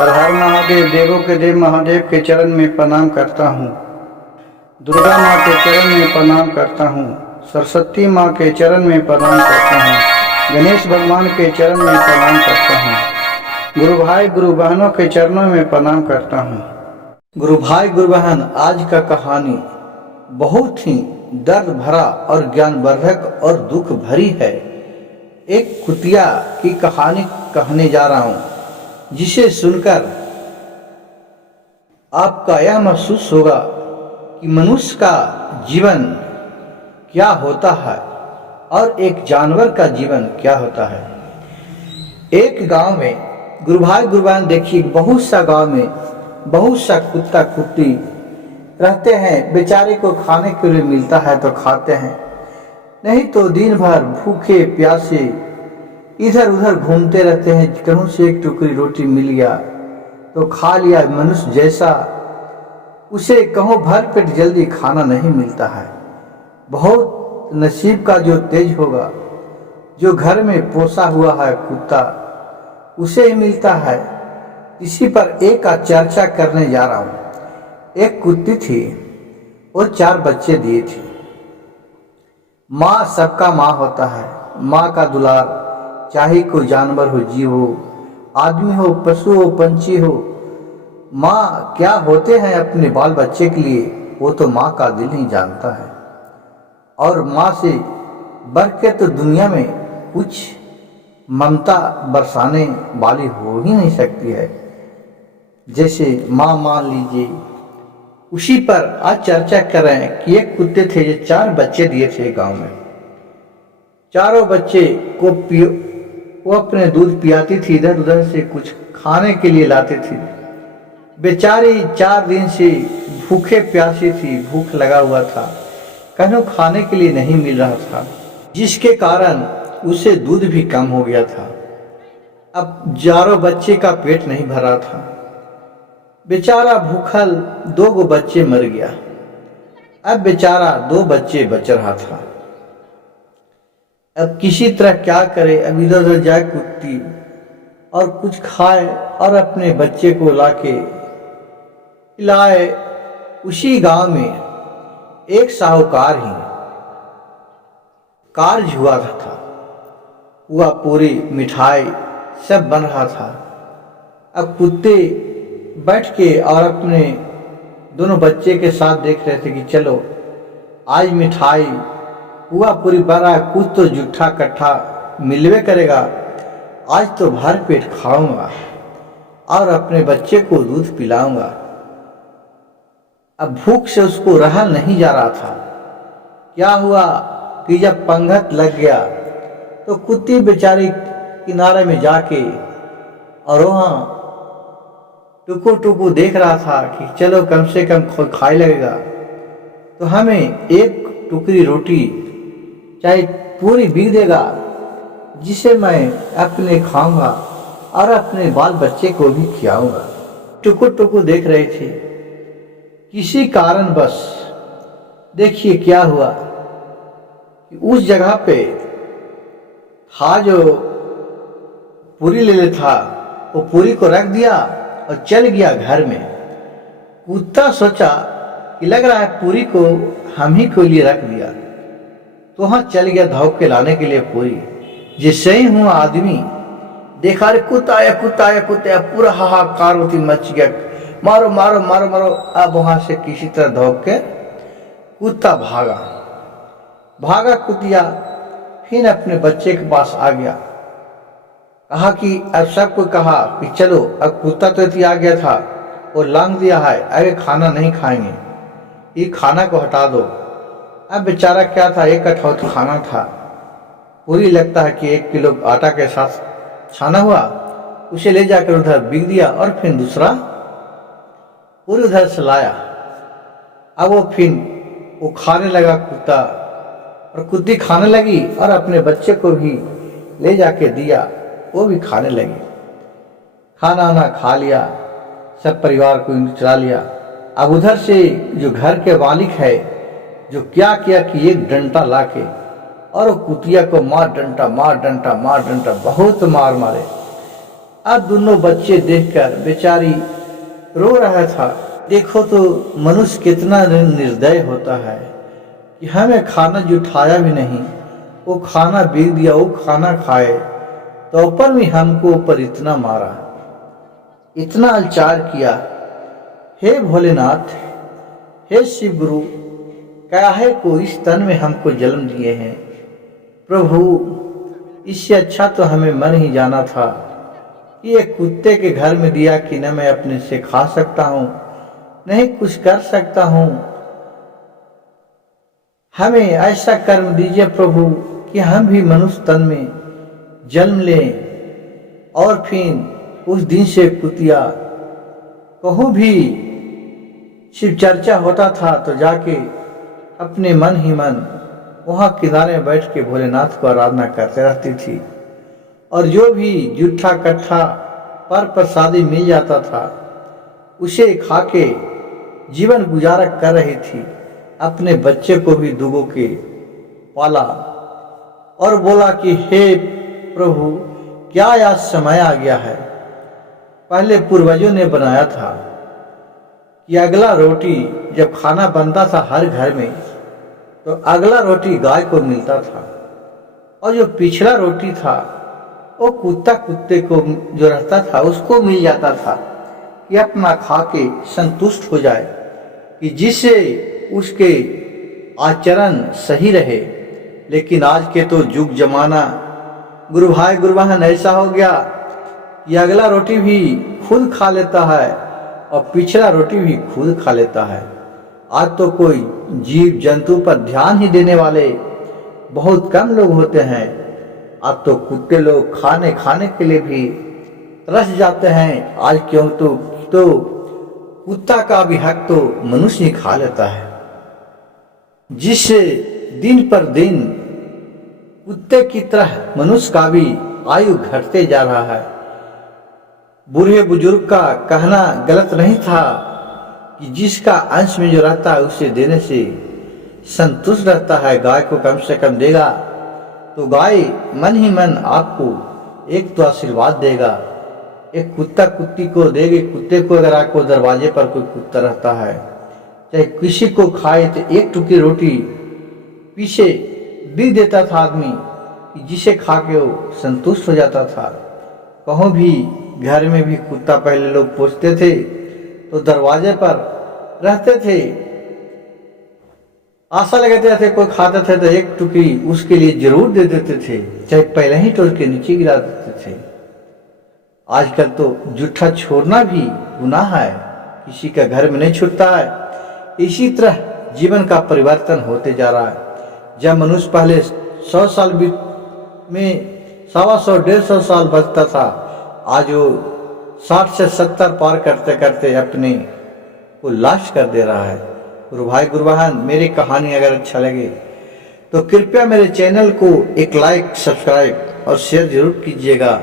हर हर महादेव, देवों के देव महादेव के चरण में प्रणाम करता हूँ। दुर्गा माँ के चरण में प्रणाम करता हूँ। सरस्वती माँ के चरण में प्रणाम करता हूँ। गणेश भगवान के चरण में प्रणाम करता हूँ। गुरु भाई गुरु बहनों के चरणों में प्रणाम करता हूँ। गुरु भाई गुरु बहन, आज का कहानी बहुत ही दर्द भरा और ज्ञानवर्धक और दुख भरी है। एक कुतिया की कहानी कहने जा रहा हूँ, जिसे सुनकर आपका यह महसूस होगा कि मनुष्य का जीवन क्या होता है और एक जानवर का जीवन क्या होता है। एक गांव में गुरु भाई गुरु बहन, देखिए बहुत सा गांव में बहुत सा कुत्ता कुत्ती रहते हैं। बेचारे को खाने के लिए मिलता है तो खाते हैं, नहीं तो दिन भर भूखे प्यासे इधर उधर घूमते रहते हैं। कहीं से एक टुकड़ी रोटी मिल गया तो खा लिया। मनुष्य जैसा उसे कहो भर पेट जल्दी खाना नहीं मिलता है। बहुत नसीब का जो तेज होगा, जो घर में पोसा हुआ है कुत्ता, उसे ही मिलता है। इसी पर एक का चर्चा करने जा रहा हूँ। एक कुत्ती थी और 4 बच्चे दिए थे। माँ सबका माँ होता है। माँ का दुलार, चाहे कोई जानवर हो, जीव हो, आदमी हो, पशु हो, पंछी हो, माँ क्या होते हैं अपने बाल बच्चे के लिए, वो तो माँ का दिल ही जानता है। और माँ से बढ़ के तो दुनिया में कुछ ममता बरसाने वाली हो ही नहीं सकती है। जैसे माँ मान लीजिए। उसी पर आज चर्चा कर रहे हैं कि एक कुत्ते थे जो 4 बच्चे दिए थे गांव में। चारों बच्चे को वो अपने दूध पियाती थी, इधर उधर से कुछ खाने के लिए लाते थे। बेचारी 4 दिन से भूखे प्यासी थी, भूख लगा हुआ था, कहीं खाने के लिए नहीं मिल रहा था, जिसके कारण उसे दूध भी कम हो गया था। अब 4 बच्चे का पेट नहीं भरा था। बेचारा भूखल 2 बच्चे मर गया। अब बेचारा 2 बच्चे बच रहा था। अब किसी तरह क्या करे, अब इधर उधर जाए कुत्ती और कुछ खाए और अपने बच्चे को लाके खिलाए। उसी गांव में एक साहूकार ही कार्य हुआ था। हुआ पूरी मिठाई सब बन रहा था। अब कुत्ते बैठ के और अपने दोनों बच्चे के साथ देख रहे थे कि चलो आज मिठाई हुआ पूरी बड़ा, कुछ तो जूठा कट्ठा मिलवे करेगा, आज तो भर पेट खाऊंगा और अपने बच्चे को दूध पिलाऊंगा। अब भूख से उसको रहा नहीं जा रहा था। क्या हुआ कि जब पंगत लग गया तो कुत्ती बेचारी किनारे में जाके और वहां टुकु टुकु देख रहा था कि चलो कम से कम खाई लगेगा तो हमें एक टुकड़ी रोटी चाहे पूरी बिक देगा, जिसे मैं अपने खाऊंगा और अपने बाल बच्चे को भी खिलाऊंगा। टुकु टुकु देख रहे थे। किसी कारण बस देखिए क्या हुआ कि उस जगह पे था जो पूरी ले ले था, वो पूरी को रख दिया और चल गया घर में। कुत्ता सोचा कि लग रहा है पूरी को हम ही को लिए रख दिया, तो वहां चल गया धौक के लाने के लिए पूरी। जिससे ही हुआ आदमी देखा, रे कुत्ता आया कुत्ता आया कुत्ता आया, पूरा हाहाकार होती मच गया, मारो मारो मारो मारो। अब वहां से किसी तरह धौक के कुत्ता भागा भागा कुतिया, फिर अपने बच्चे के पास आ गया। कहा कि अब सबको कहा कि चलो, अब कुत्ता तो आ गया था, वो लांग दिया है, अरे खाना नहीं खाएंगे, ये खाना को हटा दो। अब बेचारा क्या था, एक कठौत खाना था। पूरी लगता है कि 1 किलो आटा के साथ छाना हुआ, उसे ले जाकर उधर बिक दिया और फिर दूसरा पूरी उधर से लाया। अब वो फिर वो खाने लगा कुत्ता, और कुत्ती खाने लगी और अपने बच्चे को भी ले जाके दिया, वो भी खाने लगी। खाना वाना खा लिया, सब परिवार को चला लिया। अब उधर से जो घर के मालिक है, जो क्या किया कि एक डंडा लाके और कुतिया को मार डंडा मार डंडा मार डंडा बहुत मार मारे। अब दोनों बच्चे देखकर बेचारी रो रहा था। देखो तो मनुष्य कितना निर्दय होता है कि हमें खाना जुटाया भी नहीं, वो खाना बिक दिया, वो खाना खाए तो ऊपर भी हमको ऊपर इतना मारा, इतना अत्याचार किया। हे भोलेनाथ, हे शिव गुरु, काहे को इस तन में हमको जन्म दिए हैं। प्रभु, इससे अच्छा तो हमें मर ही जाना था। ये कुत्ते के घर में दिया कि न मैं अपने से खा सकता हूँ, नहीं कुछ कर सकता हूँ। हमें ऐसा कर्म दीजिए प्रभु कि हम भी मनुष्य तन में जन्म लें और फिर उस दिन से कुतिया कहूँ भी शिव चर्चा होता था तो जाके अपने मन ही मन वहाँ किनारे बैठ के भोलेनाथ को आराधना करते रहती थी। और जो भी जूठा कट्ठा पर प्रसादी मिल जाता था उसे खा के जीवन गुजारा कर रही थी। अपने बच्चे को भी दुगो के पाला और बोला कि हे प्रभु, क्या आज समय आ गया है। पहले पूर्वजों ने बनाया था कि अगला रोटी जब खाना बनता था हर घर में तो अगला रोटी गाय को मिलता था, और जो पिछला रोटी था वो कुत्ते को जो रहता था उसको मिल जाता था कि अपना खा के संतुष्ट हो जाए, कि जिससे उसके आचरण सही रहे। लेकिन आज के तो युग जमाना गुरु भाई गुरु बहन ऐसा हो गया कि अगला रोटी भी खुद खा लेता है और पिछला रोटी भी खुद खा लेता है। आज तो कोई जीव जंतु पर ध्यान ही देने वाले बहुत कम लोग होते हैं। अब तो कुत्ते लोग खाने के लिए भी तरस जाते हैं। आज क्यों तो कुत्ता का भी हक तो मनुष्य ही खा लेता है, जिससे दिन पर दिन कुत्ते की तरह मनुष्य का भी आयु घटते जा रहा है। बूढ़े बुजुर्ग का कहना गलत नहीं था कि जिसका अंश में जो रहता है उसे देने से संतुष्ट रहता है। गाय को कम से कम देगा तो गाय मन ही मन आपको एक तो आशीर्वाद देगा। एक कुत्ता कुत्ती को देगी, कुत्ते को अगर आपको दरवाजे पर कोई कुत्ता रहता है चाहे किसी को खाए तो एक टुकड़ी रोटी पीछे दे देता था आदमी, जिसे खा के वो संतुष्ट हो जाता था। कहीं भी घर में भी कुत्ता पहले लोग पोसते थे तो दरवाजे पर रहते थे, आशा लगाते थे कोई खाता थे तो एक टुकड़ी उसके लिए जरूर दे देते थे, चाहे पहले ही टोर के नीचे गिरा देते थे। आजकल तो जूठा छोड़ना भी गुनाह है, किसी का घर में नहीं छूटता है। इसी तरह जीवन का परिवर्तन होते जा रहा है। जब मनुष्य पहले 100 साल में 125 150 साल बचता था, आज वो 60 से 70 पार करते करते अपने को लाश कर दे रहा है। गुरु भाई गुरु बहन, मेरी कहानी अगर अच्छा लगे तो कृपया मेरे चैनल को एक लाइक, सब्सक्राइब और शेयर जरूर कीजिएगा।